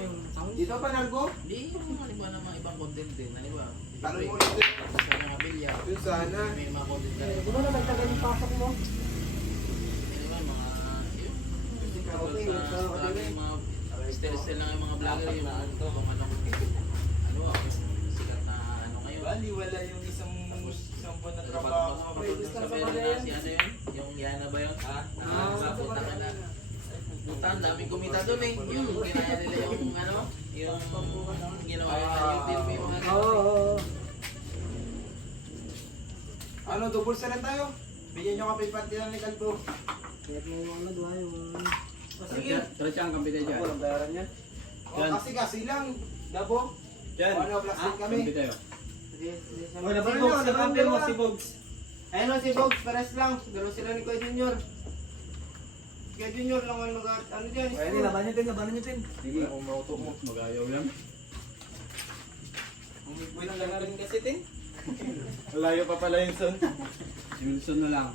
yung sound. Dito pa Nargo? Hindi, yung halimbawa na mga ibang content din. Halimbawa, Tanong mo ulit. sa mga bilya. Yun sana. May mga content ka rin. Di ba nagtagal yung pasok mo? Halimbawa, mga, yun. Okay, Sa vlogger, yung mga style lang yung mga vlogger. Yung mga ano, kung ano, yung sikat na ano ngayon. Bali, wala yung isang buwan na Dapat trabaho. sabihin na si ano yun? Yung Yana ba yun? Punta ka na. Punta, ang daming kumita doon eh. Yung ginaya nila yung ano, yung ginawa yun na YouTube, yung mga Oo. Ano, double sa lang tayo? Bigyan nyo kape pati lang ni Kalbo. Kaya mo yung ano, diba yung... Sige. Tara ang kampite dyan. Walang bayaran yan. Kasi lang. Dabo. Dyan. Ano, plastic kami. Kampite tayo. Wala ba rin yung nakampil mo si Bogs? Ayun o si Bogs, pares lang. Dalawa sila ni Kuya Junior. Kuya Junior lang ang ano dyan. Pwede, labanan nyo din. Sige, kung mauto mo, mag-ayaw lang. Uy, lang na rin kasi din. Malayo pa pala yun, son. Si Wilson na lang.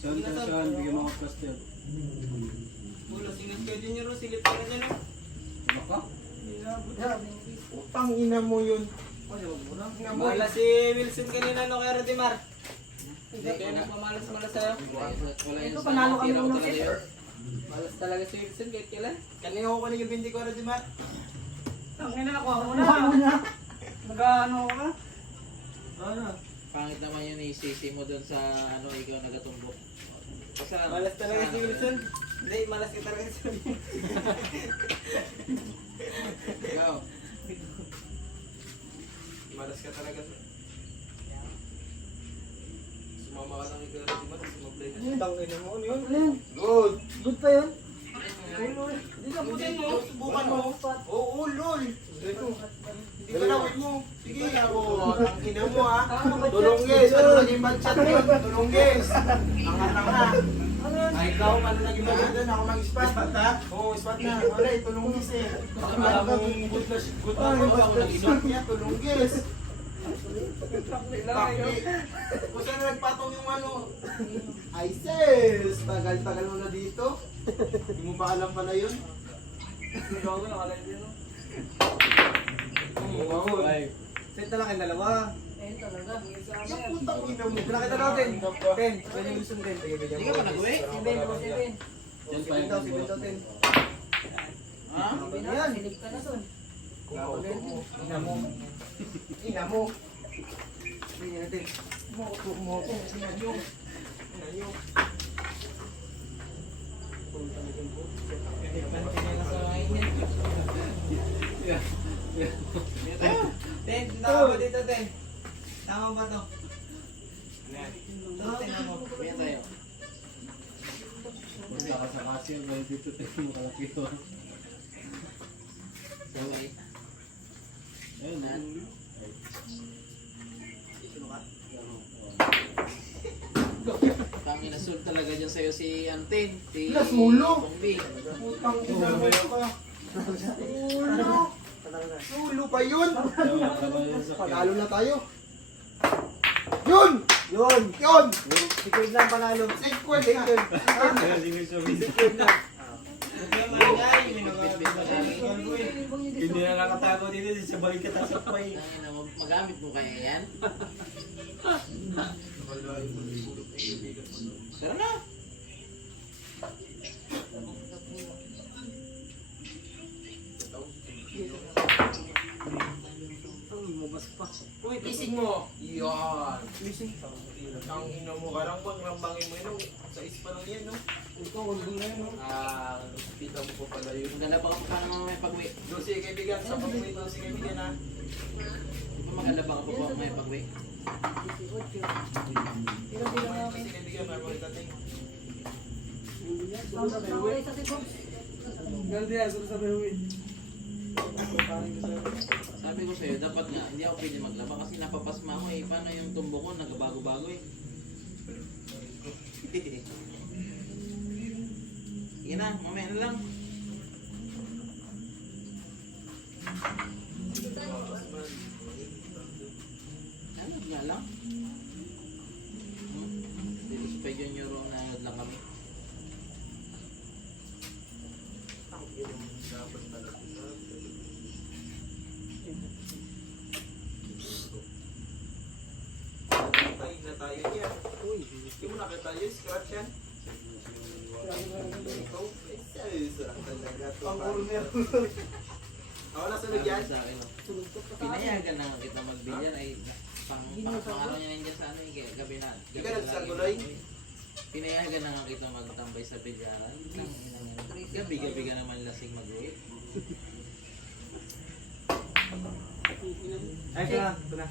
Son, bigyan mo ako question. Wala, silip Kuya Junior o, silip ka na dyan o. Ano ka? Utang ina mo yun. Wala si Wilson kanina no kay Rodimar. Hindi kaya nagmamalas-malas sa'yo. wala Ito, yung panalo kami tiraw ng talaga set. yun. Malas talaga si Wilson kahit kailan. Kanina ko kanina yung 20 ko na di ba? Ang ina nakuha mo na. Nag-ano ka? Ano? Pangit naman yun isisi mo doon sa ano, ikaw nagatumbok. Kasi Malas talaga si Wilson. Hindi, malas ka talaga si Wilson. Ikaw. Malas ka talaga. Sumama ka lang ikaw di ba? Sumablay na siya. Tangin mo, ano yun? Good. Good pa yun? Hindi ka po Hindi mo. Subukan mo. Oo, lol. Hindi ka lawin mo. Sige ako. Ang ina mo ha. Tulunggis. Ano naging bad chat mo? Tulunggis. Tanga-tanga. Ay, ikaw, ano naging bad chat doon? Ako mag-spot. Spot ha? Oo, spot na. Wala, tulunggis eh. Alam mo, good na good na ako. Ako nag-spot niya, tulunggis. Pakli. Kung saan nagpatong yung ano? Ay, sis! Tagal-tagal mo na dito. Hindi mo pa alam pala yun. Ikaw ko nakalay din, no? Oo, Ay, Set na lang kayong dalawa. yung putang ina mo. Wala kita daw, 10. 10. Pwede Wilson 10. Hindi ka pa nag-uwi? dyan pa yung Si Bento 10. Ha? Yan. Ina mo. Ina mo. Pwede natin. Moto mo. Ina nyo. Ina nyo. Ten, tama ba dito, Ten? Tama ba to? Ito, Ten ako. Kaya tayo. punta ka sa cashier, may dito tayo makalaki to. Saway. Ayun, Nan. Tangina sul talaga dyan sa'yo si Antin. Si Lasulo. Bongbi. Putang ina mo ka. Ulo. Ulo pa yun. Panalo na tayo. Yun! Yun! Yun! Secured lang panalo. Sequence na. Secured na. Hindi na nakatago dito, sa balik ka sa pay. Tangina, magamit mo kaya yan? Tara na. Lumabas pa. Uy, kising mo. Yan. Kising. Ang ina mo, karang rambangin mo yun. Sa ispa lang yan, no? Ito, huwag mo na yun, no? Ah, kita mo po pala yun. Maganda pa ka pa naman may pag-uwi. Dosi kaibigan, sa pag-uwi dosi kaibigan ha. Di ba maganda pa ka pa may pag-uwi? Dosi kaibigan, may mga dating. Ganda yan, gusto sabi huwin. Sabi ko sa'yo, dapat nga, hindi ako pwede maglaba kasi napapasma ko eh. Paano yung tumbo ko, nagbago-bago eh. Sige na, mamaya na lang. Ano nga lang? Dilis pa yun yung na lang kami. Ang ina mo, hapon na lang. Tayo na tayo yan. Hindi mo nakita yun, scratch yan. Ito, ay, sarap talaga to. Ako na sunod yan. Sa akin, oh. Pinayagan na kita magbilyan ay pang-araw niya nandiyan sa ano yung gabi na. Hindi ka nagsaguloy? Pinayagan na nga kita magtambay sa bilyaran. Gabi-gabi ka naman lasing mag-uwi. Ay, ito na.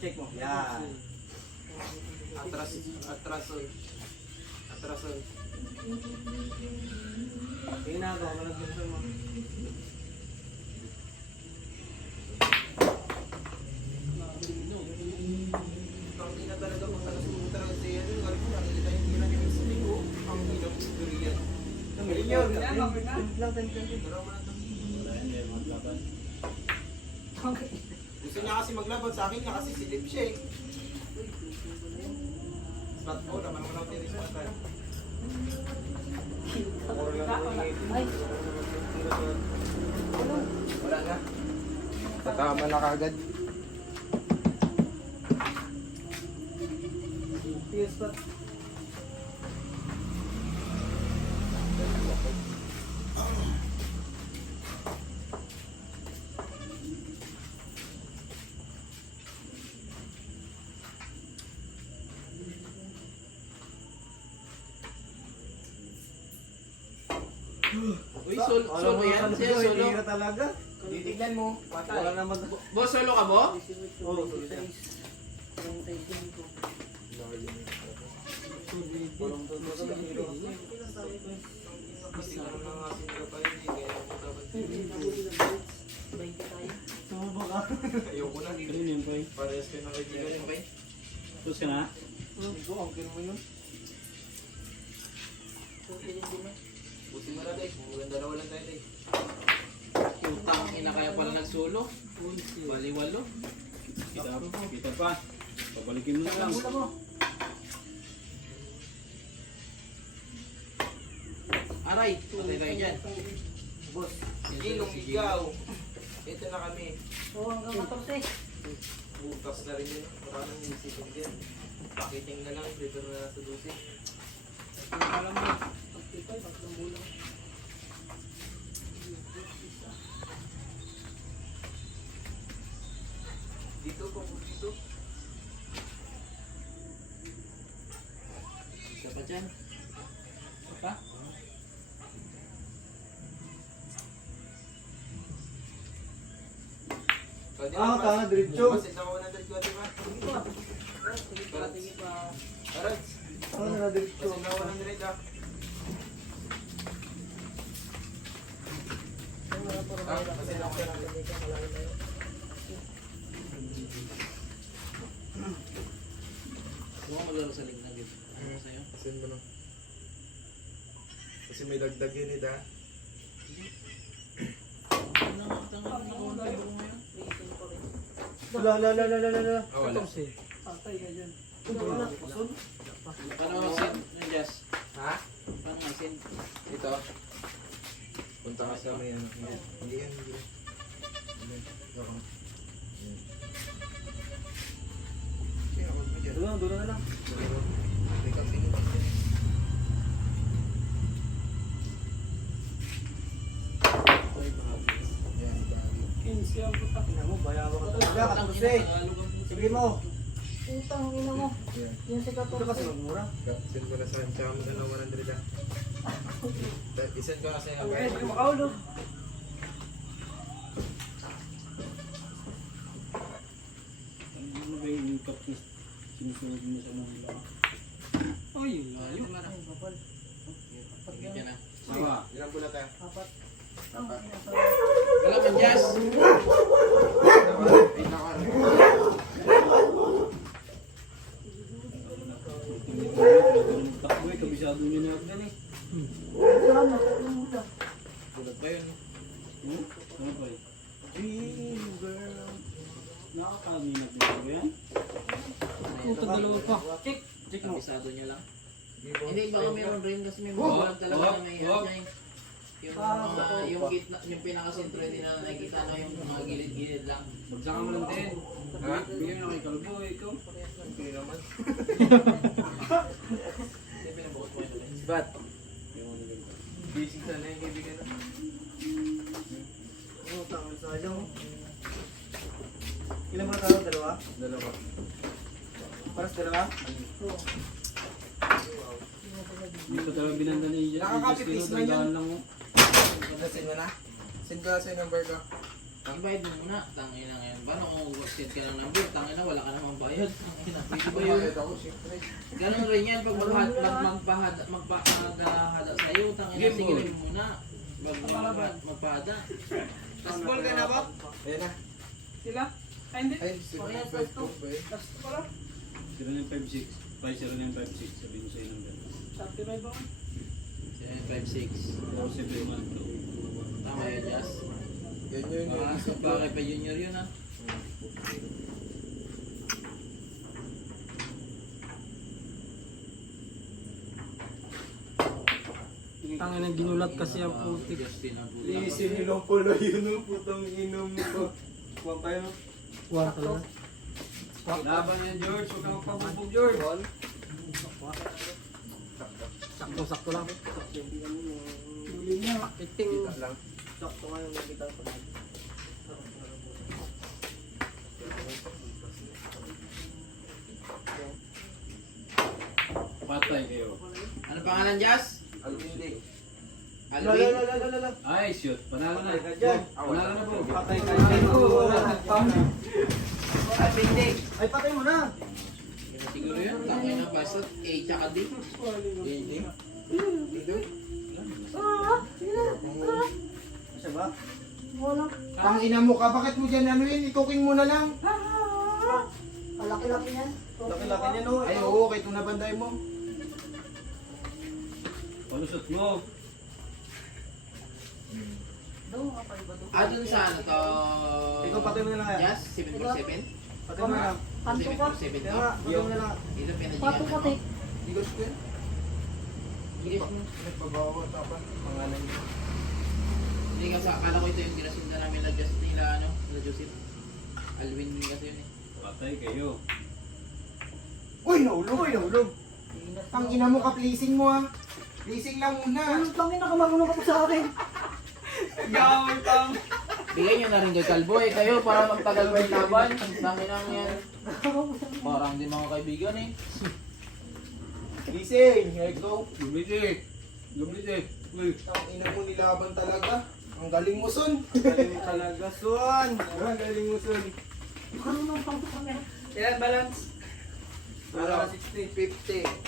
Check mo. Yan. Atrason. Tingnan ako, ako nag-gusto mo. Ang ina talaga kung talaga talaga sa yan, yung alam mo, nakikita yung ina ni Mr. Nico, ang ina mo sa durian. Ayun, Lang, tanong. Tara mo na to. Wala yan, hindi maglaban. Gusto niya kasi maglaban sa akin niya kasi silip siya eh. Spot mo, naman mo lang tinis mo tayo. Wala na. Tatama na kagad. Yes, pa. Uy, solo yan? Siya solo? Tira talaga. Titignan mo, Wala patay. naman. Boss, solo ka bo? Oo, sige. Kasi ano na nga sila pa yun eh, kaya ako dapat Sumubo ka. ayoko na. Kanino yun, Pai? Parehas kayo ng kaibigan yung bay. Tapos ka na? Ito, ang kino mo yun. Buti mo na day, maganda na walang tayo day. Utang ina kaya pala nagsolo. Baliwalo. Kita pa. Pabalikin mo na lang. Aray, patay tayo dyan. Boss. Gilong ikaw. Ito na kami. Oo, hanggang 14. Butas na rin yun. Maraming isipin din. Pakiting na lang, prepare na sa 12. Alam mo, pagtipay, tatlong bulan. Dito, kung dito. Isa pa dyan. Isa pa? Pwede Ah, naman, tama, diretso. Masit na 100 ko, di ba? Sige pa, sige pa. Arad, Ano na dito? masit na 100 ah. Yung mga puro Ah, mahirap kasi na lang natin, hindi ka malayo tayo. Huwag mo maglaro sa link na git. Ano sa'yo? Send mo na. Kasi may dagdag yun eh, da. Ano nga, tanga na ako ang tabo ko ngayon. Isin ko rin. Wala. Ah, wala. Patay ka dyan. Paano mag-send ng Jazz? Ha? Paano mag-send? Ito. Punta ka sa may ano. Hindi yan, hindi yan. Hindi yan. Ako. Yan. Kaya ako mo dyan. Doon na lang. Hindi ka pinutin yan. Yan, bagay. 15 ang putak. Ina mo, bayawa ka talaga. Katapos Sige mo. Putang ina mo. Yan. Yung si Ito kasi 14. magmura. Send ko na sa tsaka mo na ng 100 ah. I-send ko na sa iyo. Okay, hindi makaulo. Ano ba yung incap na sinusunod mo sa mga lang? Ay, layo. Tingin ka na. Sawa. Ilang pula tayo? Apat. Apat. Wala man Jazz! Ay, naka. Takboy, kabisado nyo na yan eh. Tulad ba yun? Ano pa eh? Nakakaminat dito ba yan? Puta, dalawa pa. Check. Kabisado nyo lang. Hindi Hindi, baka meron rin kasi may mga vlog talaga na may ano niya eh. Yung yung gitna, yung pinaka-sentro hindi na nakikita no, yung mga gilid-gilid lang. Bagsakan mo lang din. Ha? Bigyan mo kay Kalbo, ikaw. Okay naman. Hindi pinabukas mo yun. Ba't? Yung ano ganito. Busy sana yung kaibigan na. Oo, tama sa alam. Ilan ba tao? Dalawa? Dalawa. Paras dalawa? Hindi ko talaga binanda ni Jan. Nakakapipis man yun. Lang mo. Send mo na? Send ko na sa number ko. Ibayad mo muna, tangin na ngayon. Paano kung mag-send ka ng number? Tangin na, wala ka namang bayad. Tangin na, pwede ba yun? Ako, syempre. Ganun rin yan, pag magpahada sa'yo, tangin na, sige rin muna. Magpahada. Last ball ka na ba? Ayan na. Sila? Ay, hindi. Ay, 7.5 ba eh? Last pala. 0956. 50956. Sabihin ko sa'yo ng gano'n. Sabi ba ba? 756. 4712. Tama yun, Jazz. Yan yun yun. Bakit pa junior yun, ha? Tangin ang ginulat kasi ang putik. Justin ang puta. Iisin nyo lang pala yun ang putang inom ko. Kuha pa yun. Wala talaga. Laban yan, George. Huwag kang magpabubog, George. Sakto-sakto lang. Huli niya. Iting. lang. Sakto nga yung nakita ko. Patay kayo. Ano pangalan, Jazz? Alvin. Alvin? Ay, shoot. Panalo na. Patay ka dyan. Panalo na po. Patay ka dyan. Alvin Dick. Ay, patay mo na. Siguro yun, tangin na basta A tsaka D. Hindi. Dito. Siya ba? Ang ina mo ka, bakit mo dyan ano yun? I-cooking mo na lang. Laki-laki niya no. Ay oo, kahit kung nabanday mo. Palusot mo. Dun sa ano to? Ikaw patay mo na lang yan. Jazz? 747? Patay mo na lang. 747 Kaya to? nga, patay mo na lang. Dito pinadyan ano? Digos ko yun. Bilis mo. Nagpabawa tapan. Pangalan niya. Hindi kasi akala ko ito yung ginasundan namin na Just nila ano? Nila Joseph. Alvin din kasi yun eh. Patay kayo. Uy, nahulog. Uy, nahulog. Ang ina mo ka, pleasing mo ha. Pleasing lang muna. Bigay nyo na rin kay Kalbo eh. Kayo para magtagal ba yung laban? Dami nang yan. Parang din mga kaibigan eh. Pleasing, here you go. Lumiti. Lumiti. Uy. Ang ina mo nilaban talaga. Ang galing mo, Son. Galing mo talaga, Son. Ang galing mo, Son. Ilan balance? Ano? 50.